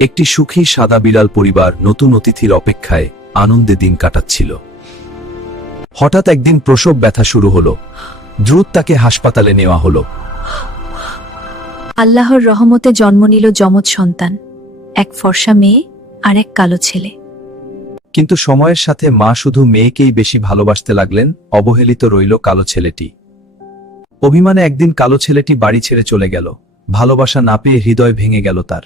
একটি সুখী সাদা বিড়াল পরিবার নতুন অতিথির অপেক্ষায় আনন্দে দিন কাটাচ্ছিল। হঠাৎ একদিন প্রসব ব্যথা শুরু হলো। দ্রুত তাকে হাসপাতালে নেওয়া হলো। আল্লাহর রহমতে জন্ম নিল যমজ সন্তান, এক ফর্সা মেয়ে আর এক কালো ছেলে। কিন্তু সময়ের সাথে মা শুধু মেয়েকেই বেশি ভালোবাসতে লাগলেন, অবহেলিত রইল কালো ছেলেটি। অভিমানে একদিন কালো ছেলেটি বাড়ি ছেড়ে চলে গেল। ভালোবাসা না পেয়ে হৃদয় ভেঙে গেল তার।